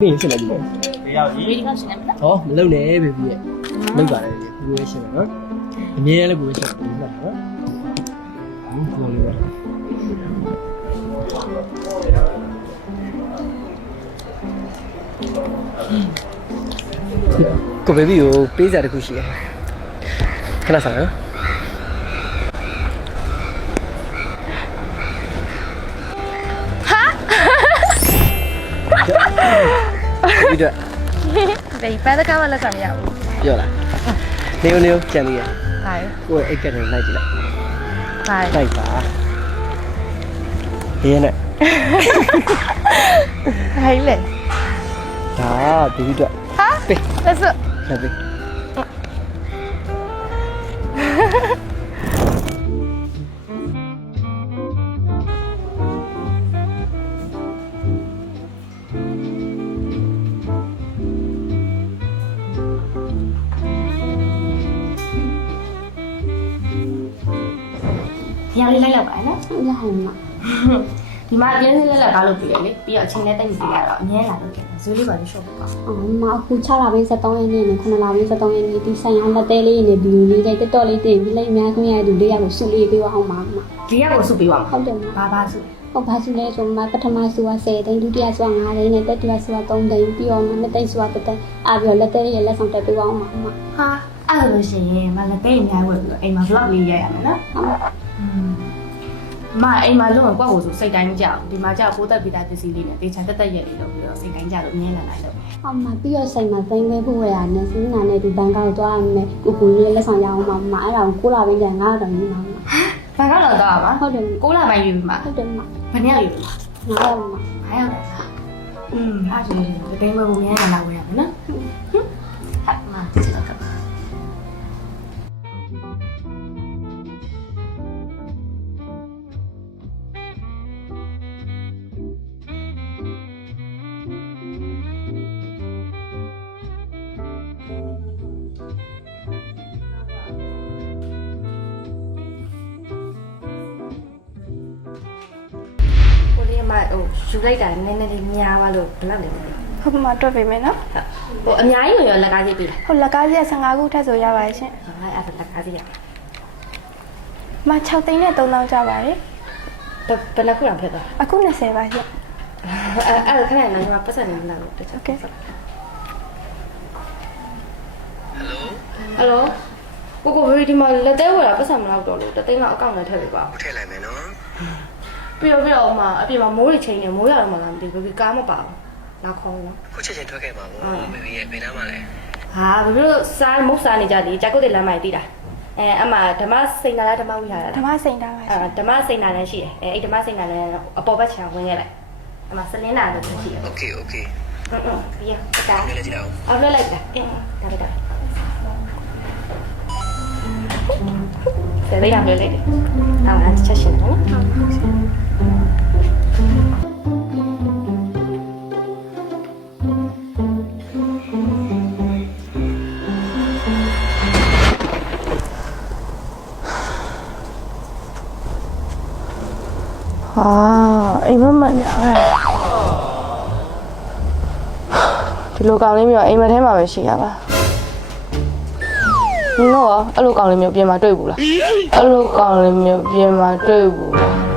ပြင်ရှင်းလိုက်ပြီဒီရောက်ကြီးဒီကောက်ရှင်နေမလားဟောမလုံနဲ့ဘေဘီရဲ့လုံပါတယ်ကိုယ်ရှင်းတယ်နော်အမြဲတမ်းလည်းကိုယ်ရှင်းတယ်နော်ဟုတ်ကိုယ်လေးပါကိုဘေဘီကိုပေးစားတစ်ခုရှိတယ်ခဏဆောင်နော် ဟာဒီတော့ဒီပဲတကားမလက်ဆောင်မရဘူးပြောလားနေဦးနေဦးကြံသေးရဟာကိုယ်အိတ်ကနဲ့လိုက်ကြည့်လိုက်ဟာလိုက်ပါဒီနဲ့ဟိုင်းလေဒါဒီပြီးတော့ဟာလက်စဆက်ပြီး ဒီဟာလေးလိုက်လောက်ပါနော်ဟုတ်လားဟုတ်မှာဒီမှာအပြင်းစလေးလက်ကားလုပ်ပြရလေပြီးတော့အချိန်နဲ့တိတ်မပြရတော့အမြဲလာလို့ခဲ့ဇူးလေးပါလို့ရှော့ပေါ့အော်မအခု6လပိုင်း73ရက်နေ့နဲ့9လပိုင်း73ရက်နေ့ဒီဆိုင်အောင်လက်သေးလေးနဲ့ဗီဒီယိုလေးတိုက်တက်တော့လေးတင်ပြီးလိုက်အများခွင့်ရတဲ့လူလေးရကိုစုလေးပေးအောင်ပါမှာဒီရက်ကိုစုပေးပါမှာဟုတ်တယ်မဘာဘာစုဟုတ်ပါစုလဲဆိုမှပထမစုက10တိန်ဒုတိယစုက9တိန်နဲ့တတိယစုက3တိန်ပြီးတော့မတိန်စုက1တိန်အာပြီးတော့လက်သေးလေးရဲ့လက်ဆောင်တက်ပေးအောင်ပါမှာဟာအဲ့လိုလို့ရှိရင်မလည်းပေးအများဝယ်ပြီးတော့အိမ်မှာ vlog လေးရိုက်ရမယ်နော်ဟုတ် မအိမ်မှာလုံးဝကွက်ကိုဆိုစိတ်တိုင်းမကြောက်ဒီမှာကြောက်ပိုးသက်ပြီးသားပစ္စည်းလေးနဲ့တေချာတက်တက်ရက်လေးလုပ်ပြီးတော့စိတ်တိုင်းကြလို့အမြဲလာလိုက်လို့ဟုတ်မှာပြီးတော့ဆိုင်မှာသိမ်းပေးဖို့ရတာနဲ့စဉ်းစားနေဒီဘန်ကောက်သွားရမယ်ကိုကိုလေးလက်ဆောင်ရအောင်ပါမှာအဲ့ဒါကို9လပိုင်းကျန်9တောင်ယူမှာဘာကတော့တော့ပါဟုတ်တယ်6လပိုင်းယူပြီးမှာဟုတ်တယ်မှာဘယ်နှစ်ရောက်ယူမှာ9ရောက်မှာ9ရောက်တယ်อืมအဲ့ဒါဆိုရင်ဒီတိုင်းဝယ်ဖို့အများလာလာဝယ်ရမယ်နော် မဟိုယူလိုက်တာနည်းနည်းလေးများပါလို့ဘယ်လောက်လဲမသိဘူးဟုတ်ကဲ့မတွက်ပေးမယ်နော်ဟိုအများကြီးဝင်ရောလက်ကားကြီးပေးလားဟုတ်လက်ကားကြီးက15ခုထပ်ဆိုရပါတယ်ရှင်ဟာအဲ့ဒါလက်ကားကြီးရမ6သိန်းနဲ့3000ကျပါတယ်ဘယ်နှခုလောက်ဖြစ်သွားအခု20ပါရှင်အဲ့အဲ့ခဏနေတော့ပတ်စံနေလာတော့တချို့ Okay Hello Hello ကိုကိုဘေးဒီမှာလက်သေးဝယ်တာပတ်စံမလောက်တော့လို့တသိန်းလောက်အကောင့်နဲ့ထည့်ပေးပါထည့်လိုက်မယ်နော် ပြီးတော့ပြီးတော့မှအပြင်မှာမိုးတွေချိန်နေမိုးရတော့မှလားမသိဘူးဘေးကားမပါဘူးလာခေါ်နော် ခုချက်ချင်းထွက်ခဲ့ပါဘူး ဟုတ် မေမေရဲ့ဘယ်နားမှာလဲ ဟာဘေးတို့စားမုတ်စားနေကြတယ်ဂျာကုတ်တဲ့လမ်းမိုက်တီးတာအဲအမှဓမ္မစိန်နာလားဓမ္မဝိဟာရလား ဓမ္မစိန်တာပါ အဲ ရှင် ဓမ္မစိန်နာလည်းရှိတယ်အဲအဲ့ဓမ္မစိန်နာလည်းအပေါ်ဘက်ခြံဝင်ခဲ့လိုက်အမစလင်းနာလည်းရှိတယ် โอเคโอเค อืมๆပြီးရတာ ငယ်လေးကြည့်အောင် အော်လွှတ်လိုက်တာအင်းဒါပဲဒါဆယ်လေးရလွှတ်လိုက်တယ်အော်အဲ့ချက်ရှင်တယ်နော် ဟာအိမ်မမညာပဲဒီလိုကောင်လေးမျိုးအိမ်မထဲမှာပဲရှိရပါနင်တို့ရောအဲ့လိုကောင်လေးမျိုးပြင်မှာတွေ့ဘူးလားအဲ့လိုကောင်လေးမျိုးပြင်မှာတွေ့ဘူးလား